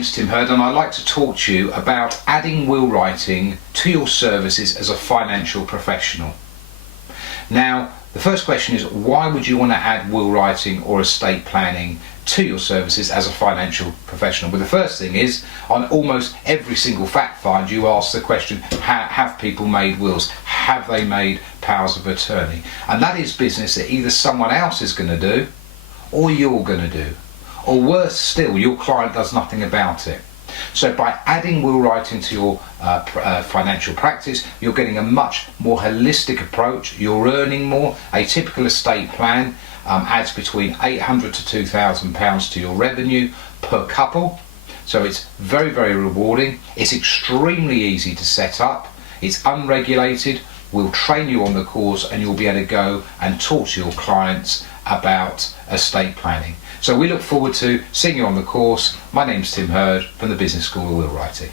name's Tim Hurd and I'd like to talk to you about adding will writing to your services as a financial professional. Now, the first question is, why would you want to add will writing or estate planning to your services as a financial professional? Well, the first thing is, on almost every single fact find, you ask the question, have people made wills? Have they made powers of attorney? And that is business that either someone else is going to do or you're going to do. Or worse still, your client does nothing about it. So by adding will writing to your financial practice, you're getting a much more holistic approach. You're earning more. A typical estate plan adds between £800 to £2,000 to your revenue per couple. So it's very, very rewarding. It's extremely easy to set up. It's unregulated. We'll train you on the course and you'll be able to go and talk to your clients about estate planning. So we look forward to seeing you on the course. My name's Tim Hurd from the Business School of Will Writing.